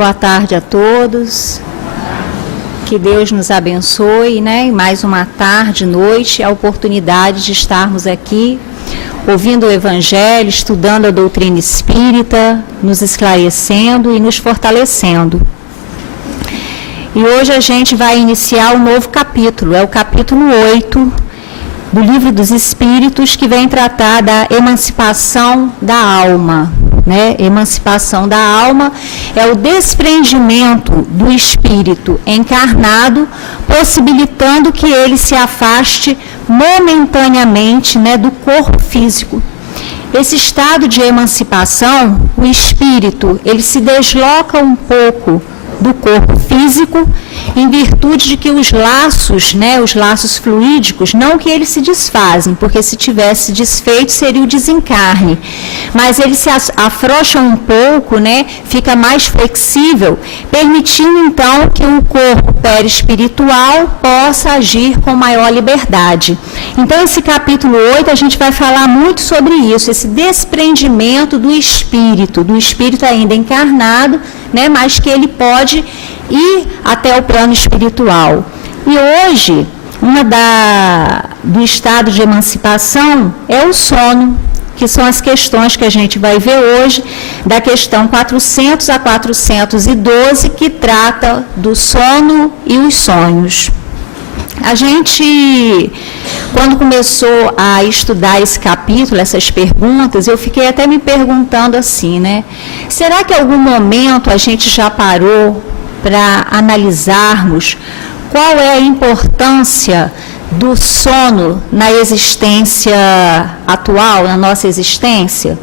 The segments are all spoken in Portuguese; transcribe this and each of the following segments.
Boa tarde a todos. Que Deus nos abençoe, né? E mais uma tarde, noite, a oportunidade de estarmos aqui ouvindo o Evangelho, estudando a doutrina espírita, nos esclarecendo e nos fortalecendo. E hoje a gente vai iniciar um novo capítulo, é o capítulo 8 do Livro dos Espíritos, que vem tratar da emancipação da alma. Né? Emancipação da alma é o desprendimento do espírito encarnado, possibilitando que ele se afaste momentaneamente, né, do corpo físico. Esse estado de emancipação, o espírito, ele se desloca um pouco do corpo físico, em virtude de que os laços, né, os laços fluídicos, não que eles se desfazem, porque se tivesse desfeito seria o desencarne, mas eles se afrouxam um pouco, né, fica mais flexível, permitindo então que o corpo perispiritual possa agir com maior liberdade. Então esse capítulo 8 a gente vai falar muito sobre isso, esse desprendimento do espírito ainda encarnado, né, mas que ele pode ir até o plano espiritual. E hoje, do estado de emancipação é o sono, que são as questões que a gente vai ver hoje, da questão 400 a 412, que trata do sono e os sonhos. A gente, quando começou a estudar esse capítulo, essas perguntas, eu fiquei até me perguntando assim, né? Será que em algum momento a gente já parou para analisarmos qual é a importância do sono na existência atual, na nossa existência?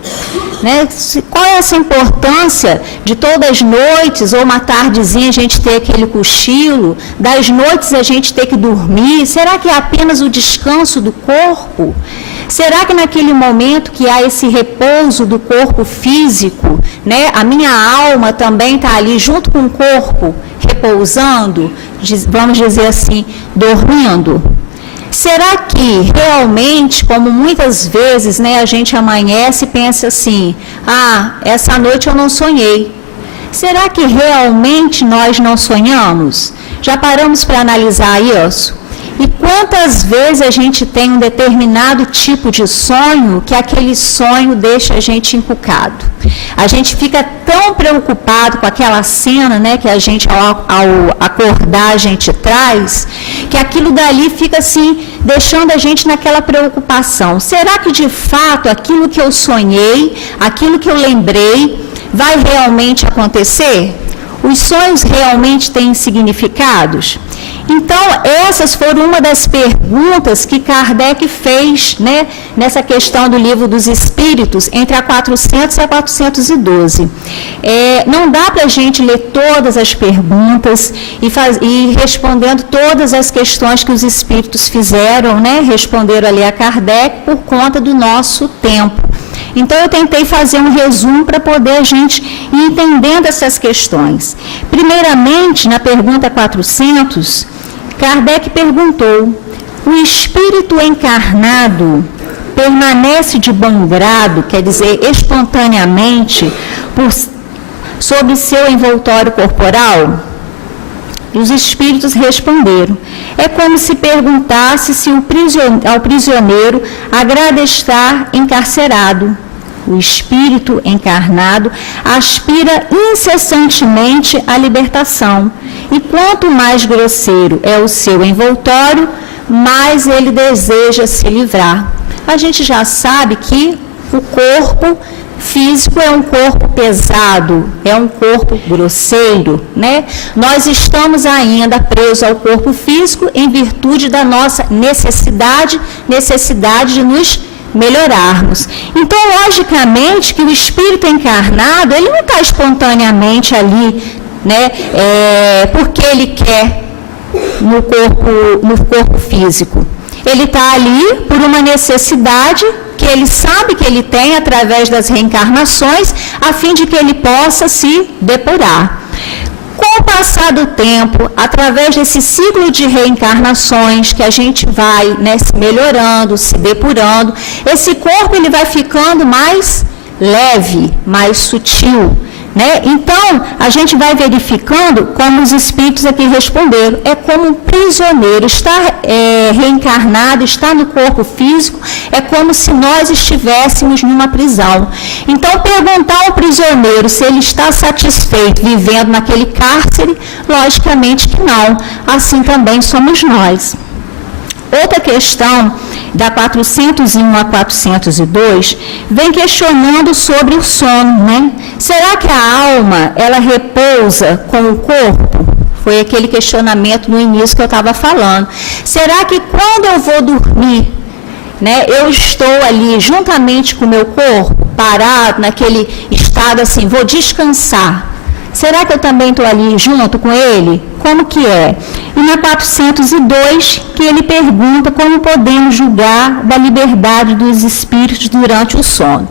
Né? Qual é essa importância de todas as noites, ou uma tardezinha a gente ter aquele cochilo, das noites a gente ter que dormir? Será que é apenas o descanso do corpo? Será que naquele momento que há esse repouso do corpo físico, né, a minha alma também está ali junto com o corpo, repousando, vamos dizer assim, dormindo? Será que realmente, como muitas vezes, né, a gente amanhece e pensa assim, essa noite eu não sonhei. Será que realmente nós não sonhamos? Já paramos para analisar isso? E quantas vezes a gente tem um determinado tipo de sonho que aquele sonho deixa a gente encucado? A gente fica tão preocupado com aquela cena, né, que a gente, ao acordar, a gente traz, que aquilo dali fica assim, deixando a gente naquela preocupação. Será que de fato aquilo que eu sonhei, aquilo que eu lembrei, vai realmente acontecer? Os sonhos realmente têm significados? Então, essas foram uma das perguntas que Kardec fez, né, nessa questão do Livro dos Espíritos, entre a 400 e a 412. Não dá para a gente ler todas as perguntas e respondendo todas as questões que os Espíritos fizeram, né, responderam ali a Kardec por conta do nosso tempo. Então, eu tentei fazer um resumo para poder a gente ir entendendo essas questões. Primeiramente, na pergunta 400, Kardec perguntou: o espírito encarnado permanece de bom grado, quer dizer, espontaneamente, sobre seu envoltório corporal? E os espíritos responderam: é como se perguntasse se ao prisioneiro agrada estar encarcerado. O espírito encarnado aspira incessantemente à libertação, e quanto mais grosseiro é o seu envoltório, mais ele deseja se livrar. A gente já sabe que o corpo físico é um corpo pesado, é um corpo grosseiro, né? Nós estamos ainda presos ao corpo físico em virtude da nossa necessidade de nos melhorarmos. Então, logicamente, que o espírito encarnado, ele não está espontaneamente ali, né, porque ele quer no corpo físico. Ele está ali por uma necessidade que ele sabe que ele tem através das reencarnações, a fim de que ele possa se depurar. Com o passar do tempo, através desse ciclo de reencarnações que a gente vai, né, se melhorando, se depurando, esse corpo ele vai ficando mais leve, mais sutil, né? Então, a gente vai verificando como os espíritos aqui responderam. É como um prisioneiro, está reencarnado, está no corpo físico, é como se nós estivéssemos numa prisão. Então, perguntar ao prisioneiro se ele está satisfeito vivendo naquele cárcere, logicamente que não. Assim também somos nós. Outra questão, da 401 a 402, vem questionando sobre o sono, né? Será que a alma, ela repousa com o corpo? Foi aquele questionamento no início que eu estava falando. Será que quando eu vou dormir, né, eu estou ali juntamente com o meu corpo, parado, naquele estado assim, vou descansar? Será que eu também estou ali junto com ele? Como que é? E na 402, que ele pergunta como podemos julgar da liberdade dos espíritos durante o sono.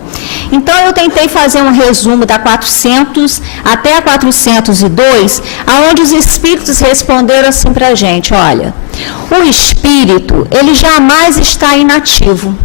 Então, eu tentei fazer um resumo da 400 até a 402, onde os espíritos responderam assim para a gente, olha, o espírito, ele jamais está inativo.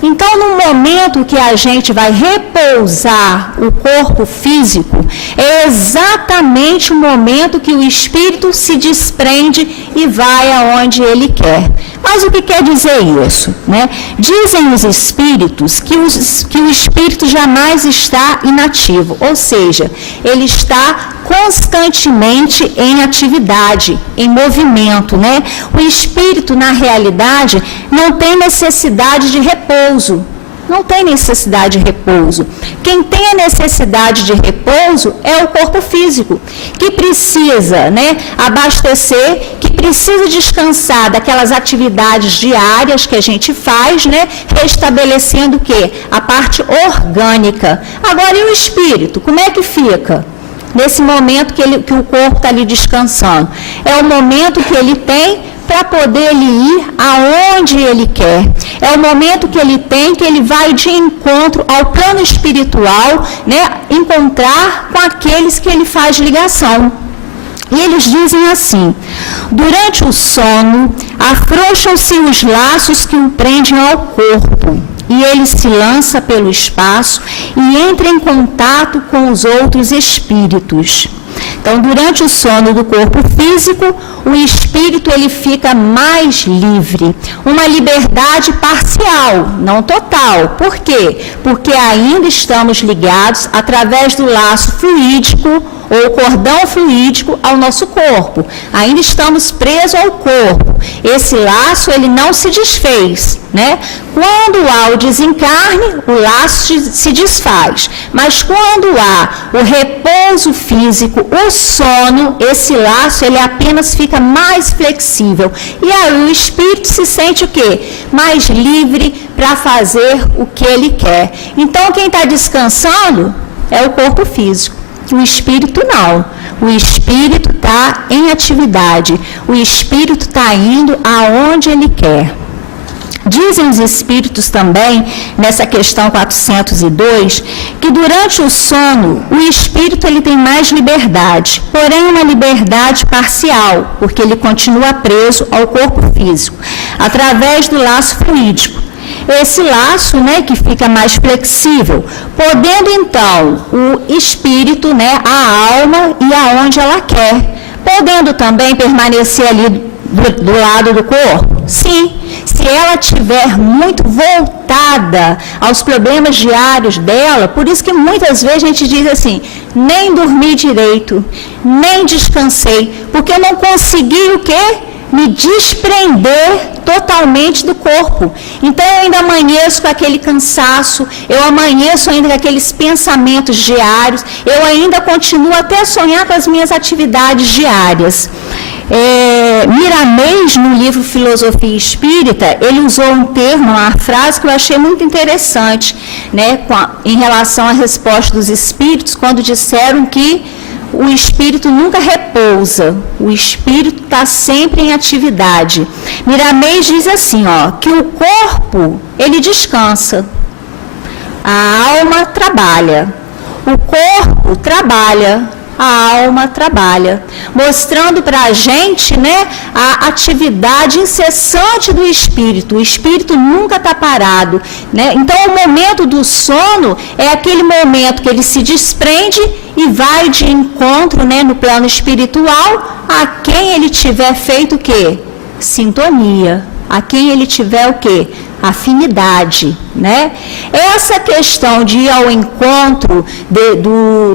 Então, no momento que a gente vai repousar o corpo físico, é exatamente o momento que o espírito se desprende e vai aonde ele quer. Mas o que quer dizer isso, né? Dizem os espíritos que o espírito jamais está inativo, ou seja, ele está constantemente em atividade, em movimento, né? O espírito, na realidade, não tem necessidade de repouso. Não tem necessidade de repouso. Quem tem a necessidade de repouso é o corpo físico, que precisa, né, abastecer, que precisa descansar daquelas atividades diárias que a gente faz, né, restabelecendo o quê? A parte orgânica. Agora, e o espírito? Como é que fica? Nesse momento que o corpo está ali descansando. É o momento que ele tem para poder ele ir aonde ele quer. É o momento que ele tem, que ele vai de encontro ao plano espiritual, né, encontrar com aqueles que ele faz ligação. E eles dizem assim, durante o sono, afrouxam-se os laços que o prendem ao corpo, e ele se lança pelo espaço e entra em contato com os outros espíritos. Então, durante o sono do corpo físico, o espírito ele fica mais livre, uma liberdade parcial, não total. Por quê? Porque ainda estamos ligados através do laço fluídico ou cordão fluídico ao nosso corpo. Ainda estamos presos ao corpo. Esse laço ele não se desfez, né? Quando há o desencarne, o laço se desfaz. Mas quando há o repouso físico, o sono, esse laço ele apenas fica mais flexível. E aí o espírito se sente o quê? Mais livre para fazer o que ele quer. Então quem está descansando é o corpo físico. O espírito não. O espírito está em atividade. O espírito está indo aonde ele quer. Dizem os espíritos também, nessa questão 402, que durante o sono, o espírito ele tem mais liberdade, porém uma liberdade parcial, porque ele continua preso ao corpo físico, através do laço fluídico. Esse laço, né, que fica mais flexível, podendo então o espírito, né, a alma ir aonde ela quer, podendo também permanecer ali do lado do corpo? Sim, se ela estiver muito voltada aos problemas diários dela, por isso que muitas vezes a gente diz assim, nem dormi direito, nem descansei, porque eu não consegui o quê? Me desprender totalmente do corpo. Então eu ainda amanheço com aquele cansaço, eu amanheço ainda com aqueles pensamentos diários, eu ainda continuo até a sonhar com as minhas atividades diárias. Miramês, no livro Filosofia Espírita, ele usou um termo, uma frase que eu achei muito interessante, né, em relação à resposta dos espíritos, quando disseram que o espírito nunca repousa, o espírito está sempre em atividade. Miramês diz assim, ó, que o corpo, ele descansa, a alma trabalha, o corpo trabalha, a alma trabalha, mostrando para a gente, né, a atividade incessante do espírito. O espírito nunca está parado, né? Então, o momento do sono é aquele momento que ele se desprende e vai de encontro, né, no plano espiritual a quem ele tiver feito o quê? Sintonia. A quem ele tiver o quê? Afinidade, né? Essa questão de ir ao encontro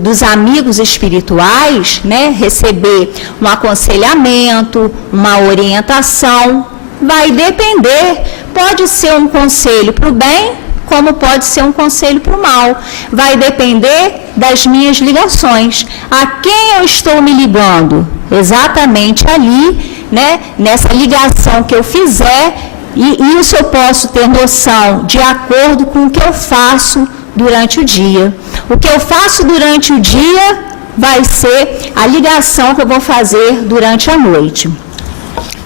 dos amigos espirituais, né? Receber um aconselhamento, uma orientação, vai depender. Pode ser um conselho para o bem, como pode ser um conselho para o mal. Vai depender das minhas ligações. A quem eu estou me ligando? Exatamente ali, né? Nessa ligação que eu fizer. E isso eu posso ter noção de acordo com o que eu faço durante o dia. O que eu faço durante o dia vai ser a ligação que eu vou fazer durante a noite.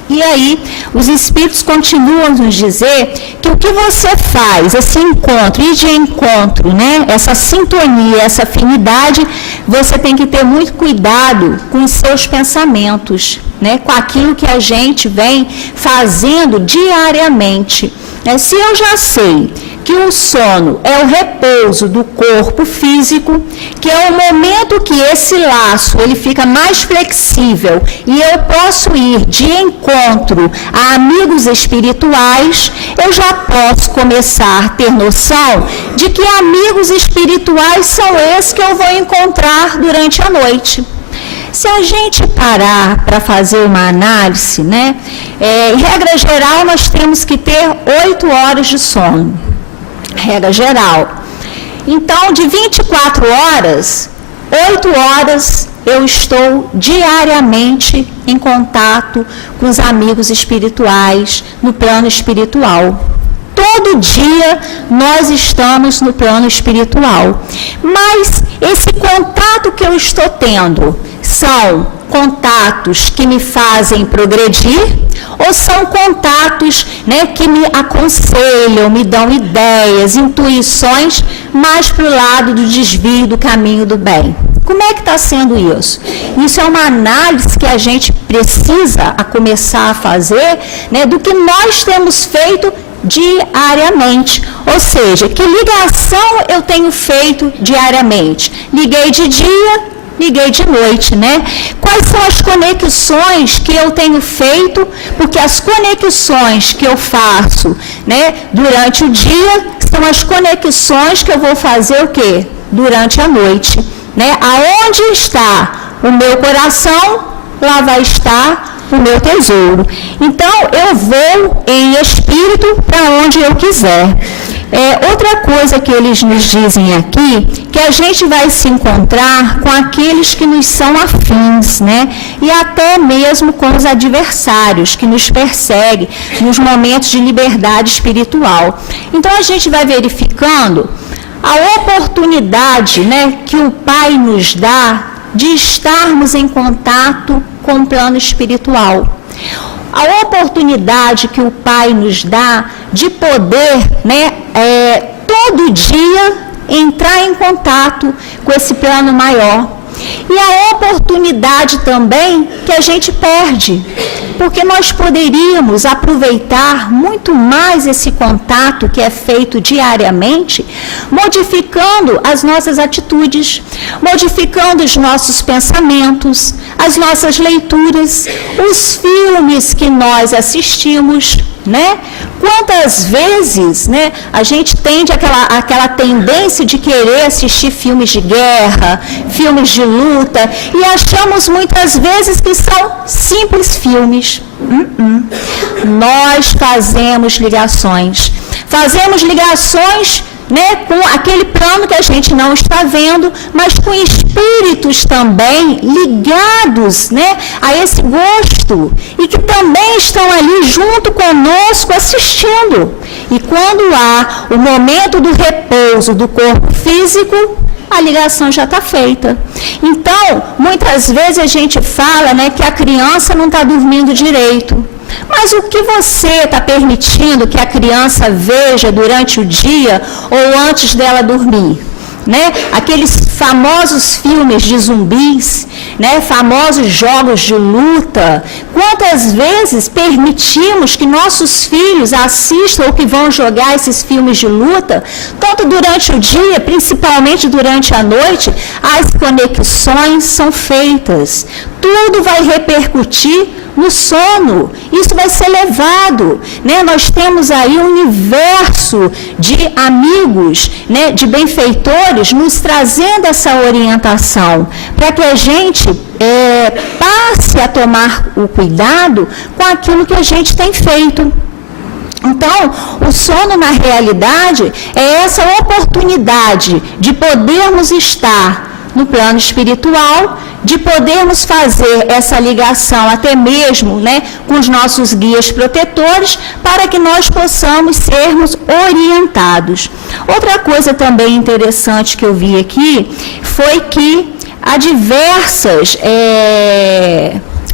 E aí, os espíritos continuam a nos dizer que o que você faz, esse encontro, ir de encontro, né, essa sintonia, essa afinidade, você tem que ter muito cuidado com os seus pensamentos, né, com aquilo que a gente vem fazendo diariamente. Se eu já sei que o sono é o repouso do corpo físico, que é o momento que esse laço ele fica mais flexível e eu posso ir de encontro a amigos espirituais, eu já posso começar a ter noção de que amigos espirituais são esses que eu vou encontrar durante a noite. Se a gente parar para fazer uma análise, né, em regra geral nós temos que ter 8 horas de sono. Regra geral. Então, de 24 horas, 8 horas eu estou diariamente em contato com os amigos espirituais, no plano espiritual. Todo dia nós estamos no plano espiritual. Mas esse contato que eu estou tendo são contatos que me fazem progredir ou são contatos, né, que me aconselham, me dão ideias, intuições mais para o lado do desvio do caminho do bem? Como é que está sendo isso? Isso é uma análise que a gente precisa começar a fazer, né, do que nós temos feito diariamente. Ou seja, que ligação eu tenho feito diariamente? Liguei de dia, liguei de noite, né? Quais são as conexões que eu tenho feito? Porque as conexões que eu faço, né, durante o dia são as conexões que eu vou fazer o quê? Durante a noite, né? Aonde está o meu coração, lá vai estar o meu tesouro. Então, eu vou em espírito para onde eu quiser. Outra coisa que eles nos dizem aqui, que a gente vai se encontrar com aqueles que nos são afins, né? E até mesmo com os adversários que nos perseguem nos momentos de liberdade espiritual. Então, a gente vai verificando a oportunidade, né, que o Pai nos dá de estarmos em contato com o plano espiritual. A oportunidade que o Pai nos dá de poder, né, todo dia entrar em contato com esse plano maior. E a oportunidade também que a gente perde, porque nós poderíamos aproveitar muito mais esse contato que é feito diariamente, modificando as nossas atitudes, modificando os nossos pensamentos, as nossas leituras, os filmes que nós assistimos, né? Quantas vezes, né, a gente tende aquela tendência de querer assistir filmes de guerra, filmes de luta, e achamos muitas vezes que são simples filmes. Nós fazemos ligações, né, com aquele plano que a gente não está vendo, mas com espíritos também ligados, né, a esse gosto e que também estão ali junto conosco assistindo. E quando há o momento do repouso do corpo físico, a ligação já está feita. Então, muitas vezes a gente fala, né, que a criança não está dormindo direito. Mas o que você está permitindo que a criança veja durante o dia ou antes dela dormir? né? Aqueles famosos filmes de zumbis, né? Famosos jogos de luta. Quantas vezes permitimos que nossos filhos assistam ou que vão jogar esses filmes de luta, tanto durante o dia, principalmente durante a noite, as conexões são feitas. Tudo vai repercutir no sono, isso vai ser levado, né? Nós temos aí um universo de amigos, né, de benfeitores, nos trazendo essa orientação, para que a gente passe a tomar o cuidado com aquilo que a gente tem feito. Então, o sono, na realidade, é essa oportunidade de podermos estar no plano espiritual, de podermos fazer essa ligação até mesmo, né, com os nossos guias protetores, para que nós possamos sermos orientados. Outra coisa também interessante que eu vi aqui foi que há diversas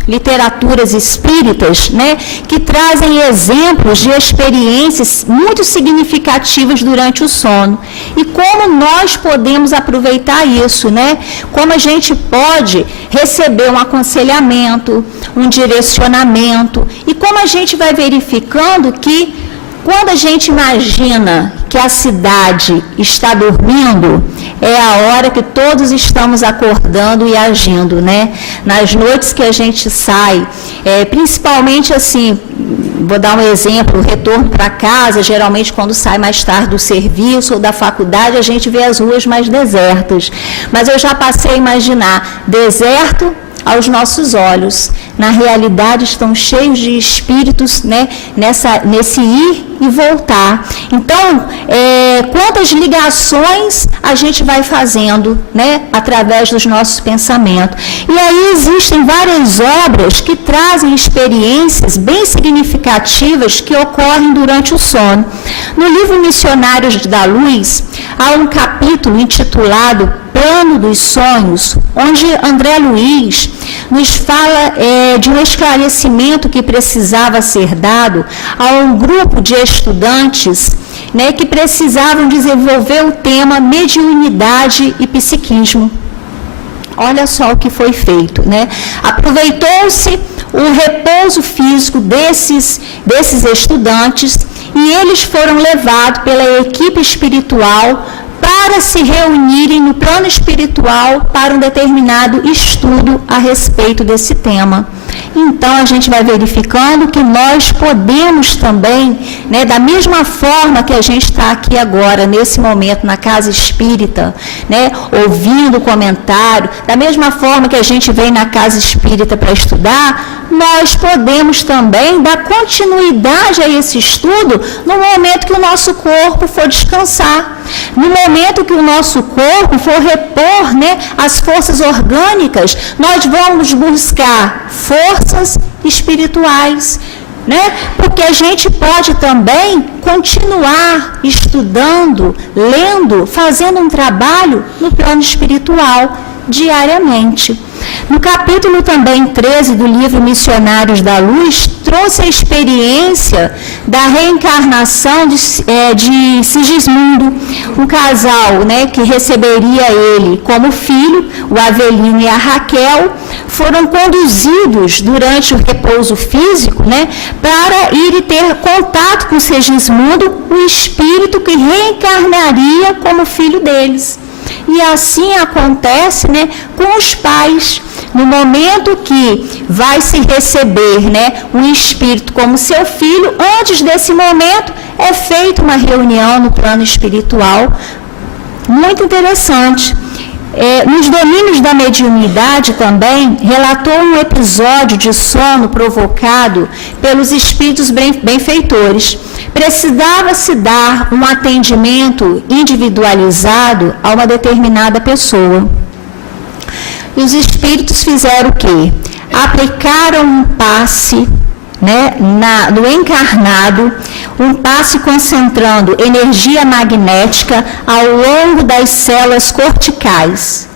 literaturas espíritas, né, que trazem exemplos de experiências muito significativas durante o sono. E como nós podemos aproveitar isso, né? Como a gente pode receber um aconselhamento, um direcionamento, e como a gente vai verificando que quando a gente imagina que a cidade está dormindo, é a hora que todos estamos acordando e agindo, né? Nas noites que a gente sai, principalmente assim, vou dar um exemplo, o retorno para casa, geralmente quando sai mais tarde do serviço ou da faculdade, a gente vê as ruas mais desertas. Mas eu já passei a imaginar deserto aos nossos olhos. Na realidade, estão cheios de espíritos, né, nesse ir e voltar. Então, quantas ligações a gente vai fazendo, né, através dos nossos pensamentos. E aí existem várias obras que trazem experiências bem significativas que ocorrem durante o sono. No livro Missionários da Luz, há um capítulo intitulado Plano dos Sonhos, onde André Luiz nos fala de um esclarecimento que precisava ser dado a um grupo de estudantes, né, que precisavam desenvolver o tema mediunidade e psiquismo. Olha só o que foi feito, né? Aproveitou-se o repouso físico desses estudantes e eles foram levados pela equipe espiritual para se reunirem no plano espiritual para um determinado estudo a respeito desse tema. Então, a gente vai verificando que nós podemos também, né, da mesma forma que a gente está aqui agora, nesse momento, na casa espírita, né, ouvindo o comentário, da mesma forma que a gente vem na casa espírita para estudar, nós podemos também dar continuidade a esse estudo no momento que o nosso corpo for descansar. No momento que o nosso corpo for repor, né, as forças orgânicas, nós vamos buscar forças espirituais, né? Porque a gente pode também continuar estudando, lendo, fazendo um trabalho no plano espiritual diariamente. No capítulo também 13 do livro Missionários da Luz, trouxe a experiência da reencarnação de Sigismundo, um casal, né, que receberia ele como filho, o Avelino e a Raquel, foram conduzidos durante o repouso físico, né, para ir ter contato com Sigismundo, o espírito que reencarnaria como filho deles. E assim acontece, né, com os pais. No momento que vai se receber, né, um espírito como seu filho, antes desse momento é feita uma reunião no plano espiritual. Muito interessante. Nos domínios da mediunidade também, relatou um episódio de sono provocado pelos espíritos benfeitores. Precisava-se dar um atendimento individualizado a uma determinada pessoa. E os espíritos fizeram o quê? Aplicaram um passe, né, no encarnado, um passe concentrando energia magnética ao longo das células corticais.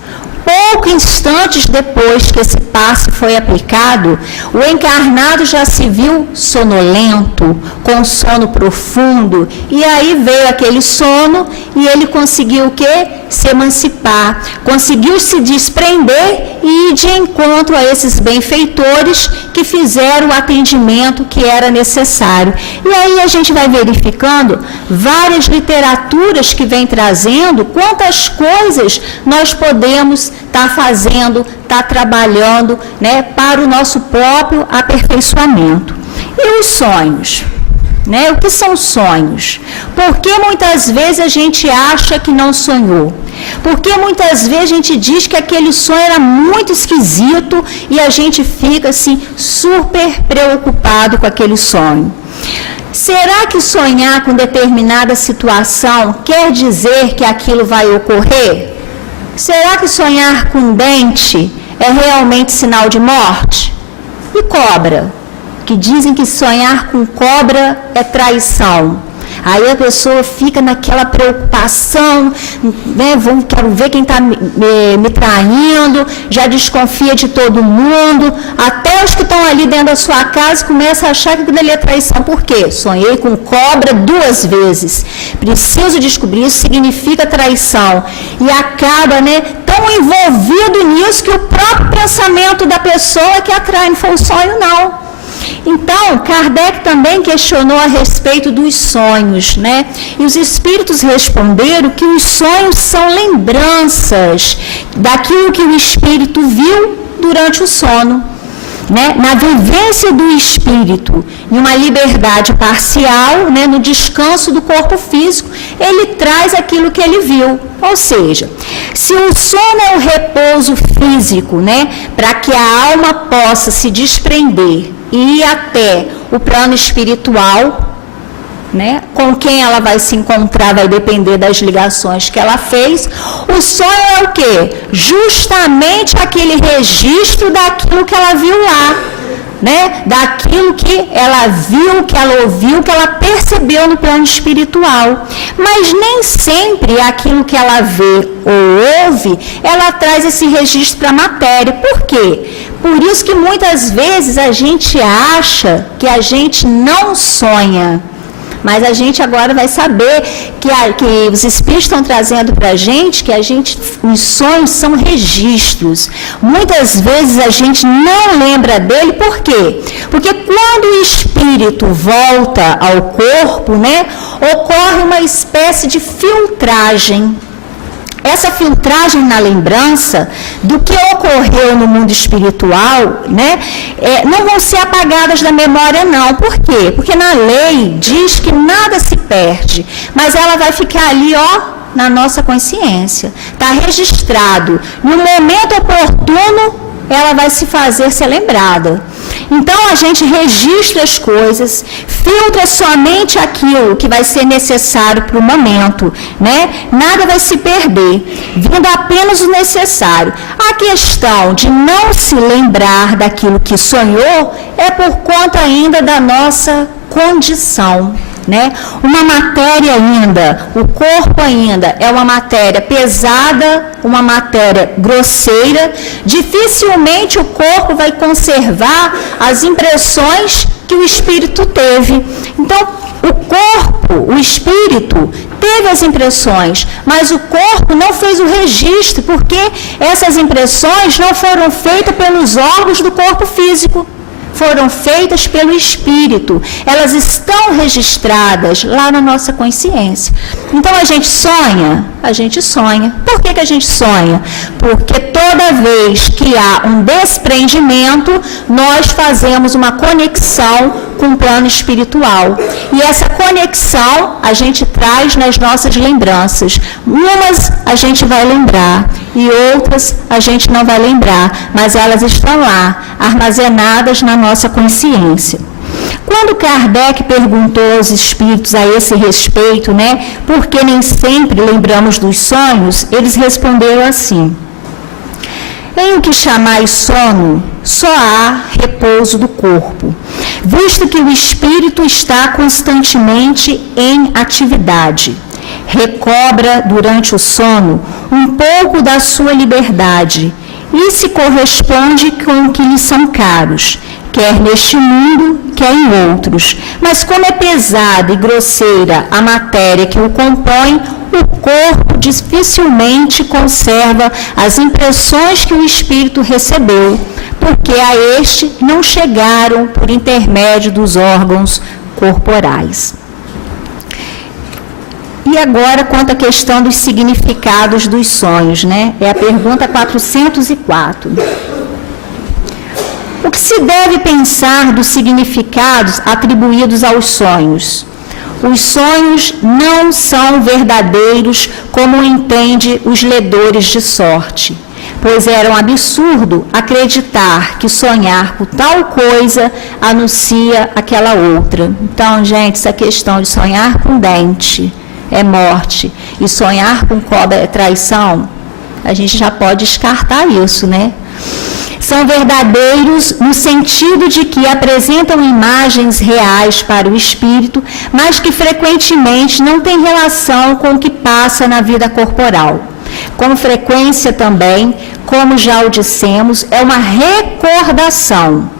Poucos instantes depois que esse passe foi aplicado, o encarnado já se viu sonolento, com sono profundo, e aí veio aquele sono e ele conseguiu o quê? se emancipar, conseguiu se desprender e ir de encontro a esses benfeitores que fizeram o atendimento que era necessário. E aí a gente vai verificando várias literaturas que vem trazendo quantas coisas nós podemos estar fazendo, estar trabalhando, né, para o nosso próprio aperfeiçoamento. E os sonhos? Né? O que são sonhos? Porque muitas vezes a gente acha que não sonhou? Porque muitas vezes a gente diz que aquele sonho era muito esquisito e a gente fica assim super preocupado com aquele sonho. Será que sonhar com determinada situação quer dizer que aquilo vai ocorrer? Será que sonhar com dente é realmente sinal de morte? E cobra? Que dizem que sonhar com cobra é traição. Aí a pessoa fica naquela preocupação, né? Quero ver quem está me traindo, já desconfia de todo mundo, até os que estão ali dentro da sua casa começam a achar que aquilo ali é traição. Por quê? Sonhei com cobra 2 vezes. Preciso descobrir, isso significa traição. E acaba, né, tão envolvido nisso que o próprio pensamento da pessoa que atrai, não foi o sonho, não. Então, Kardec também questionou a respeito dos sonhos, né? E os espíritos responderam que os sonhos são lembranças daquilo que o espírito viu durante o sono, né? Na vivência do espírito, em uma liberdade parcial, né? No descanso do corpo físico, ele traz aquilo que ele viu. Ou seja, se o sono é o repouso físico, né? Para que a alma possa se desprender e ir até o plano espiritual, né? Com quem ela vai se encontrar vai depender das ligações que ela fez. O sonho é o quê? Justamente aquele registro daquilo que ela viu lá, né? Daquilo que ela viu, que ela ouviu, que ela percebeu no plano espiritual. Mas nem sempre aquilo que ela vê ou ouve, ela traz esse registro para a matéria. Por quê? Por isso que muitas vezes a gente acha que a gente não sonha. Mas a gente agora vai saber que os espíritos estão trazendo para a gente que os sonhos são registros. Muitas vezes a gente não lembra dele, por quê? Porque quando o espírito volta ao corpo, né, ocorre uma espécie de filtragem. Essa filtragem na lembrança do que ocorreu no mundo espiritual, né, não vão ser apagadas da memória, não. Por quê? Porque na lei diz que nada se perde, mas ela vai ficar ali, ó, na nossa consciência. Está registrado. No momento oportuno, ela vai se fazer ser lembrada. Então, a gente registra as coisas, filtra somente aquilo que vai ser necessário para o momento, né? Nada vai se perder, vindo apenas o necessário. A questão de não se lembrar daquilo que sonhou é por conta ainda da nossa condição, né? Uma matéria ainda, o corpo ainda é uma matéria pesada, uma matéria grosseira, dificilmente o corpo vai conservar as impressões que o espírito teve. Então, o corpo, o espírito, teve as impressões, mas o corpo não fez o registro, porque essas impressões não foram feitas pelos órgãos do corpo físico. Foram feitas pelo espírito, elas estão registradas lá na nossa consciência. Então a gente sonha? A gente sonha. Por que a gente sonha? Porque toda vez que há um desprendimento, nós fazemos uma conexão com o plano espiritual. E essa conexão a gente traz nas nossas lembranças. Umas a gente vai lembrar e outras a gente não vai lembrar, mas elas estão lá, armazenadas na nossa consciência. Quando Kardec perguntou aos espíritos a esse respeito, né, por que nem sempre lembramos dos sonhos, eles responderam assim: em o que chamais sono, só há repouso do corpo, visto que o espírito está constantemente em atividade. Recobra durante o sono um pouco da sua liberdade e se corresponde com o que lhe são caros, quer neste mundo, que é em outros. Mas como é pesada e grosseira a matéria que o compõe, o corpo dificilmente conserva as impressões que o espírito recebeu, porque a este não chegaram por intermédio dos órgãos corporais. E agora, quanto à questão dos significados dos sonhos, né? É a pergunta 404. O que se deve pensar dos significados atribuídos aos sonhos? Os sonhos não são verdadeiros como entende os ledores de sorte, pois era um absurdo acreditar que sonhar com tal coisa anuncia aquela outra. Então, gente, essa questão de sonhar com dente é morte e sonhar com cobra é traição, a gente já pode descartar isso, né? São verdadeiros no sentido de que apresentam imagens reais para o espírito, mas que frequentemente não têm relação com o que passa na vida corporal. Com frequência também, como já o dissemos, é uma recordação.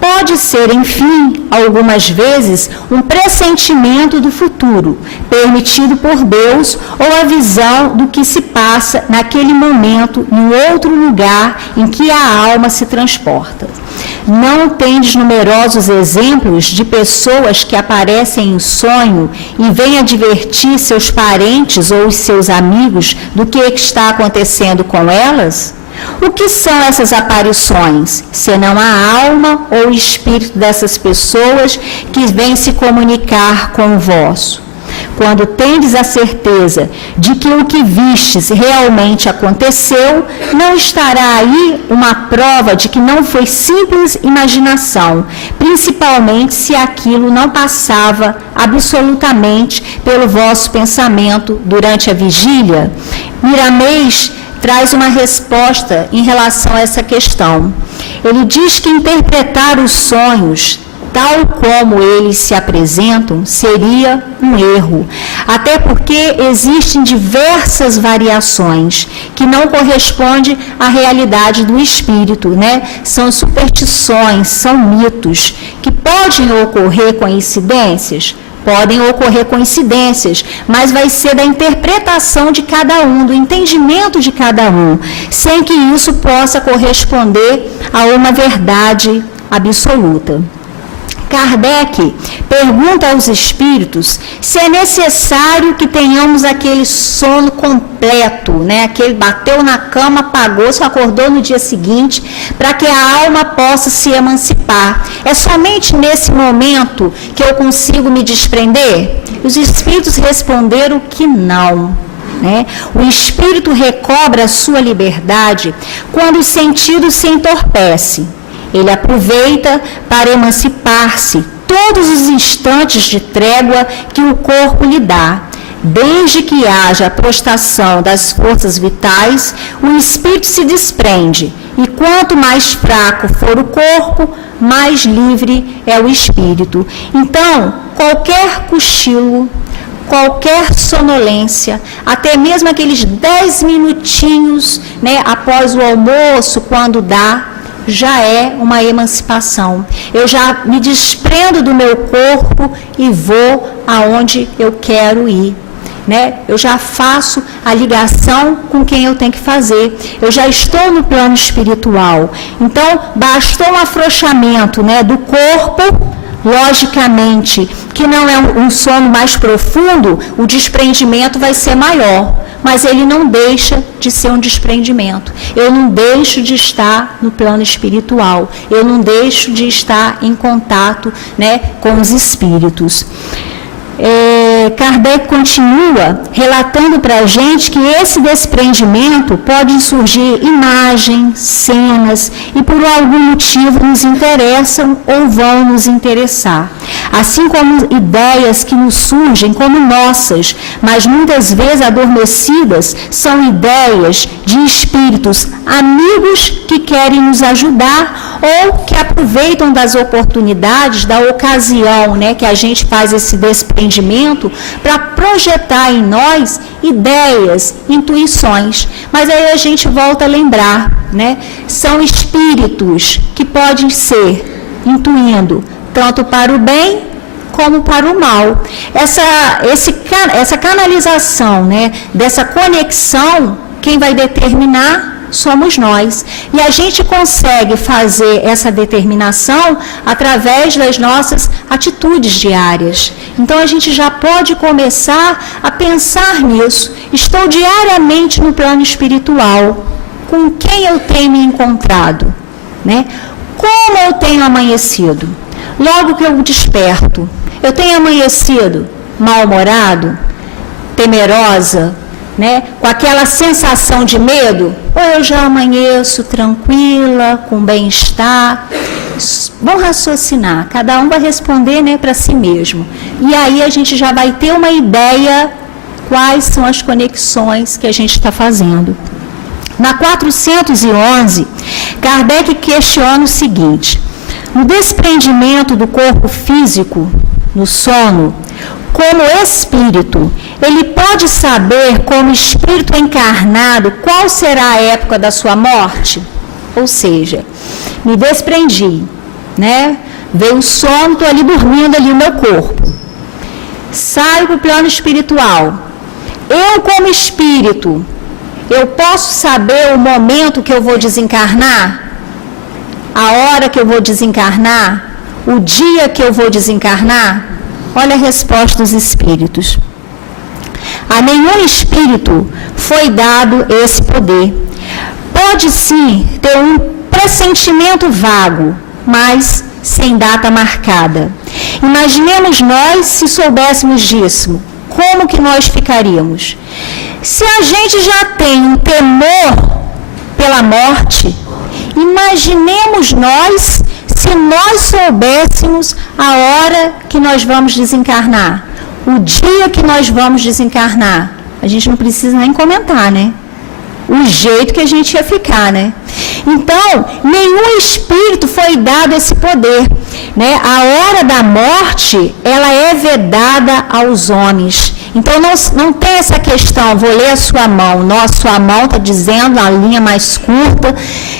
Pode ser, enfim, algumas vezes, um pressentimento do futuro, permitido por Deus, ou a visão do que se passa naquele momento, em outro lugar em que a alma se transporta. Não tendes numerosos exemplos de pessoas que aparecem em sonho e vêm advertir seus parentes ou os seus amigos do que está acontecendo com elas? O que são essas aparições, senão a alma ou o espírito dessas pessoas que vêm se comunicar com o vosso? Quando tendes a certeza de que o que vistes realmente aconteceu, não estará aí uma prova de que não foi simples imaginação, principalmente se aquilo não passava absolutamente pelo vosso pensamento durante a vigília? Miramês traz uma resposta em relação a essa questão. Ele diz que interpretar os sonhos, tal como eles se apresentam, seria um erro, até porque existem diversas variações que não correspondem à realidade do espírito, né? São superstições, são mitos, que podem ocorrer coincidências. Podem ocorrer coincidências, mas vai ser da interpretação de cada um, do entendimento de cada um, sem que isso possa corresponder a uma verdade absoluta. Kardec pergunta aos espíritos se é necessário que tenhamos aquele sono completo, né? Aquele bateu na cama, apagou, só acordou no dia seguinte, para que a alma possa se emancipar. É somente nesse momento que eu consigo me desprender? Os espíritos responderam que não. Né? O espírito recobra a sua liberdade quando os sentidos se entorpecem. Ele aproveita para emancipar-se todos os instantes de trégua que o corpo lhe dá. Desde que haja a prostração das forças vitais, o espírito se desprende, e quanto mais fraco for o corpo, mais livre é o espírito. Então, qualquer cochilo, qualquer sonolência, até mesmo aqueles 10 minutinhos, né, após o almoço, quando dá, já é uma emancipação. Eu já me desprendo do meu corpo e vou aonde eu quero ir. Né? Eu já faço a ligação com quem eu tenho que fazer. Eu já estou no plano espiritual. Então, bastou um afrouxamento, né, do corpo. Logicamente, que não é um sono mais profundo, o desprendimento vai ser maior, mas ele não deixa de ser um desprendimento. Eu não deixo de estar no plano espiritual, eu não deixo de estar em contato, né, com os espíritos. Kardec continua relatando para a gente que esse desprendimento pode surgir imagens, cenas, e por algum motivo nos interessam ou vão nos interessar. Assim como ideias que nos surgem como nossas, mas muitas vezes adormecidas, são ideias de espíritos amigos que querem nos ajudar ou que aproveitam das oportunidades, da ocasião, né, que a gente faz esse desprendimento para projetar em nós ideias, intuições. Mas aí a gente volta a lembrar, né, são espíritos que podem ser intuindo tanto para o bem como para o mal. Essa canalização, né, dessa conexão, quem vai determinar somos nós. E a gente consegue fazer essa determinação através das nossas atitudes diárias. Então a gente já pode começar a pensar nisso. Estou diariamente no plano espiritual. Com quem eu tenho me encontrado? Né? Como eu tenho amanhecido? Logo que eu desperto, eu tenho amanhecido mal-humorado, temerosa, né? Com aquela sensação de medo, ou eu já amanheço tranquila, com bem-estar. Vamos raciocinar, cada um vai responder, né, para si mesmo. E aí a gente já vai ter uma ideia quais são as conexões que a gente está fazendo. Na 411, Kardec questiona o seguinte: no desprendimento do corpo físico, no sono, como espírito, ele pode saber, como espírito encarnado, qual será a época da sua morte? Ou seja, me desprendi, né? Veio o sono, estou ali dormindo ali no meu corpo. Saio para o plano espiritual. Eu, como espírito, eu posso saber o momento que eu vou desencarnar? A hora que eu vou desencarnar? O dia que eu vou desencarnar? Olha a resposta dos espíritos. A nenhum espírito foi dado esse poder. Pode sim ter um pressentimento vago, mas sem data marcada. Imaginemos nós se soubéssemos disso. Como que nós ficaríamos? Se a gente já tem um temor pela morte, imaginemos nós se nós soubéssemos a hora que nós vamos desencarnar, o dia que nós vamos desencarnar. A gente não precisa nem comentar, né? O jeito que a gente ia ficar, né? Então, nenhum espírito foi dado esse poder, né? A hora da morte, ela é vedada aos homens. Então, não tem essa questão, vou ler a sua mão. Nossa, sua mão está dizendo, a linha mais curta,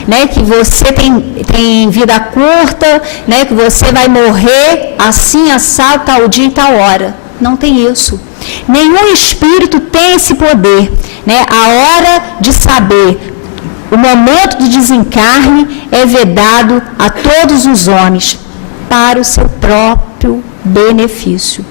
né, que você tem vida curta, né, que você vai morrer assim, assado, tal dia e tal hora. Não tem isso. Nenhum espírito tem esse poder, né? A hora de saber, o momento do desencarne é vedado a todos os homens para o seu próprio benefício.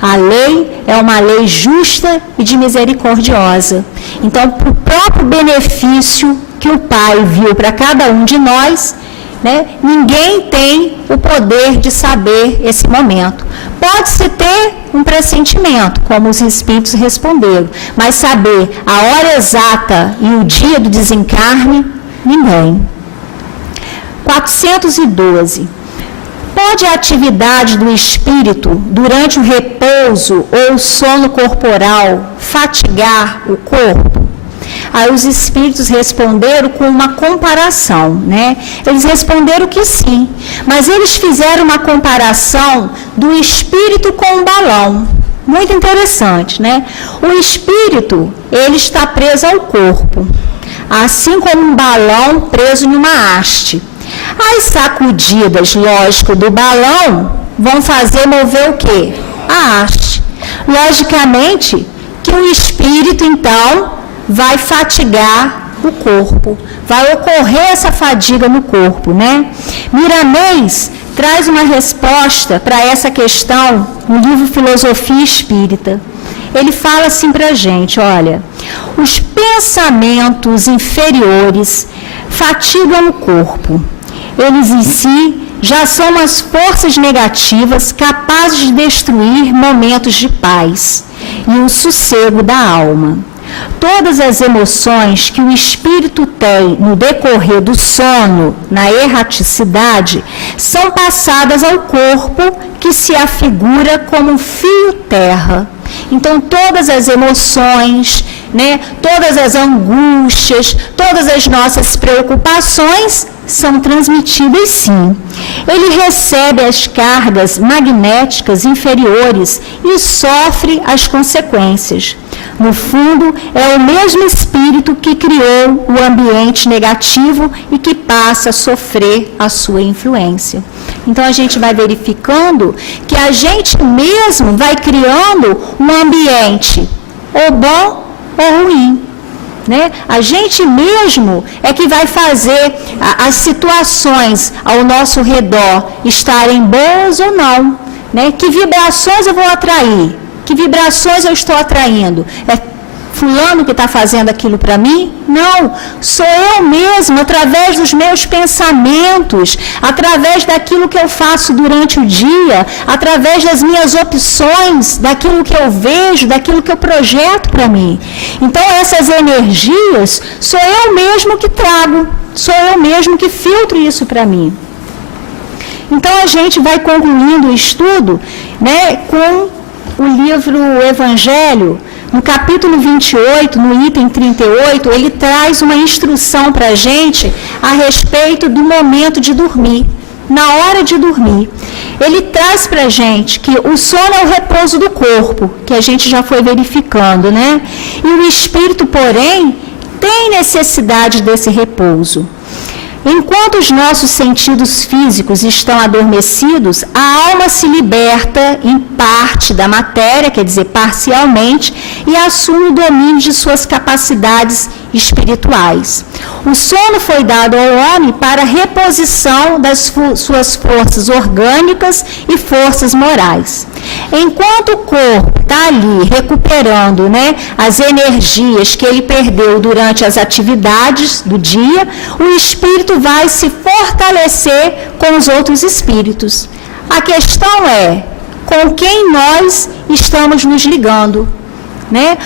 A lei é uma lei justa e de misericordiosa. Então, para o próprio benefício que o Pai viu para cada um de nós, né, ninguém tem o poder de saber esse momento. Pode-se ter um pressentimento, como os espíritos responderam, mas saber a hora exata e o dia do desencarne, ninguém. 412. Pode a atividade do espírito, durante o repouso ou o sono corporal, fatigar o corpo? Aí os espíritos responderam com uma comparação, né? Eles responderam que sim, mas eles fizeram uma comparação do espírito com um balão. Muito interessante, né? O espírito, ele está preso ao corpo, assim como um balão preso em uma haste. As sacudidas, lógico, do balão vão fazer mover o quê? A haste. Logicamente que o espírito, então, vai fatigar o corpo. Vai ocorrer essa fadiga no corpo, né? Miramês traz uma resposta para essa questão no livro Filosofia Espírita. Ele fala assim para a gente, olha, os pensamentos inferiores fatigam o corpo. Eles em si já são umas forças negativas capazes de destruir momentos de paz e o sossego da alma. Todas as emoções que o espírito tem no decorrer do sono, na erraticidade, são passadas ao corpo, que se afigura como um fio terra. Então, todas as emoções, né, todas as angústias, todas as nossas preocupações são transmitidas sim. Ele recebe as cargas magnéticas inferiores e sofre as consequências. No fundo, é o mesmo espírito que criou o ambiente negativo e que passa a sofrer a sua influência. Então, a gente vai verificando que a gente mesmo vai criando um ambiente ou bom ou ruim. Né? A gente mesmo é que vai fazer as situações ao nosso redor estarem boas ou não. Né? Que vibrações eu vou atrair? Que vibrações eu estou atraindo? É fulano que está fazendo aquilo para mim? Não, sou eu mesmo, através dos meus pensamentos, através daquilo que eu faço durante o dia, através das minhas opções, daquilo que eu vejo, daquilo que eu projeto para mim. Então, essas energias, sou eu mesmo que trago, sou eu mesmo que filtro isso para mim. Então, a gente vai concluindo o estudo, né, com o livro Evangelho. No capítulo 28, no item 38, ele traz uma instrução para a gente a respeito do momento de dormir, na hora de dormir. Ele traz para a gente que o sono é o repouso do corpo, que a gente já foi verificando, né? E o espírito, porém, tem necessidade desse repouso. Enquanto os nossos sentidos físicos estão adormecidos, a alma se liberta em parte da matéria, quer dizer, parcialmente, e assume o domínio de suas capacidades espirituais. O sono foi dado ao homem para a reposição das suas forças orgânicas e forças morais. Enquanto o corpo está ali recuperando, né, as energias que ele perdeu durante as atividades do dia, o espírito vai se fortalecer com os outros espíritos. A questão é com quem nós estamos nos ligando, né?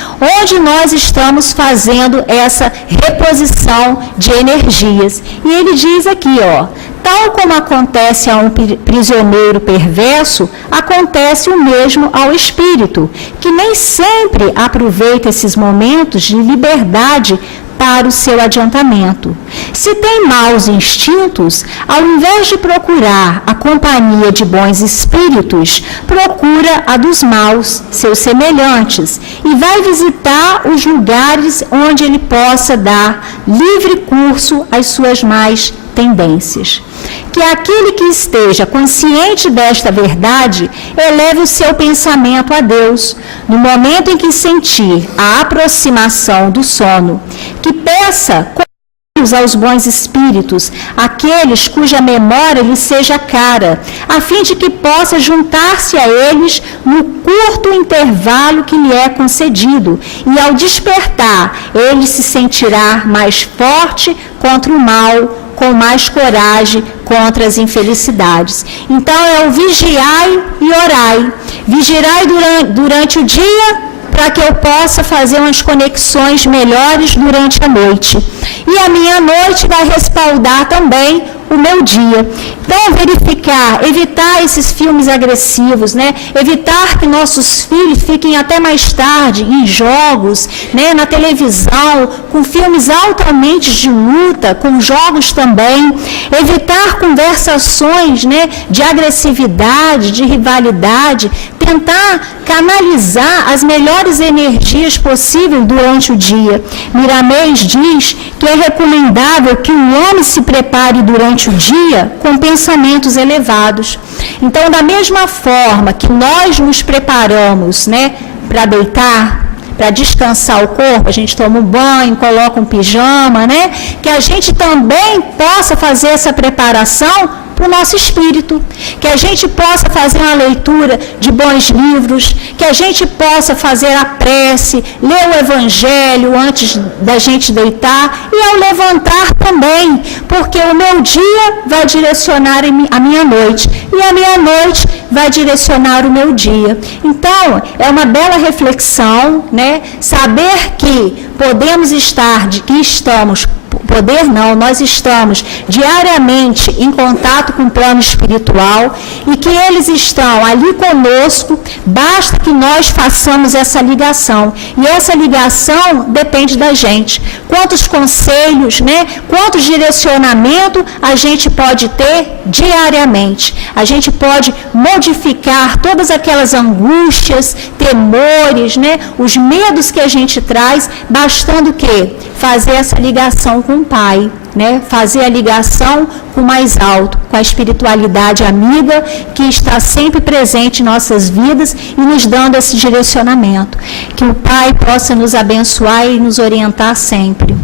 Onde nós estamos fazendo essa reposição de energias. E ele diz aqui, ó, tal como acontece a um prisioneiro perverso, acontece o mesmo ao espírito, que nem sempre aproveita esses momentos de liberdade para o seu adiantamento. Se tem maus instintos, ao invés de procurar a companhia de bons espíritos, procura a dos maus, seus semelhantes, e vai visitar os lugares onde ele possa dar livre curso às suas más tendências. Que aquele que esteja consciente desta verdade, eleve o seu pensamento a Deus, no momento em que sentir a aproximação do sono, que peça aos bons espíritos, aqueles cuja memória lhe seja cara, a fim de que possa juntar-se a eles no curto intervalo que lhe é concedido, e ao despertar, ele se sentirá mais forte contra o mal, com mais coragem contra as infelicidades. Então é o vigiai e orai. Vigiai durante o dia, para que eu possa fazer umas conexões melhores durante a noite. E a minha noite vai respaldar também o meu dia. Então, verificar, evitar esses filmes agressivos, né? Evitar que nossos filhos fiquem até mais tarde em jogos, né? Na televisão, com filmes altamente de luta, com jogos também. Evitar conversações, né? De agressividade, de rivalidade. Tentar canalizar as melhores energias possíveis durante o dia. Miramês diz que é recomendável que o homem se prepare durante o dia com pensamentos elevados. Então, da mesma forma que nós nos preparamos, né, para deitar, para descansar o corpo, a gente toma um banho, coloca um pijama, né, que a gente também possa fazer essa preparação para o nosso espírito, que a gente possa fazer uma leitura de bons livros, que a gente possa fazer a prece, ler o Evangelho antes da gente deitar e ao levantar também, porque o meu dia vai direcionar a minha noite e a minha noite vai direcionar o meu dia. Então, é uma bela reflexão, né? Saber que podemos estar, que estamos poder não, nós estamos diariamente em contato com o plano espiritual e que eles estão ali conosco, basta que nós façamos essa ligação. E essa ligação depende da gente. Quantos conselhos, né? Quantos direcionamentos a gente pode ter diariamente. A gente pode modificar todas aquelas angústias, temores, né? Os medos que a gente traz, bastando o quê? Fazer essa ligação com o Pai, né? Fazer a ligação com o mais alto, com a espiritualidade amiga que está sempre presente em nossas vidas e nos dando esse direcionamento. Que o Pai possa nos abençoar e nos orientar sempre.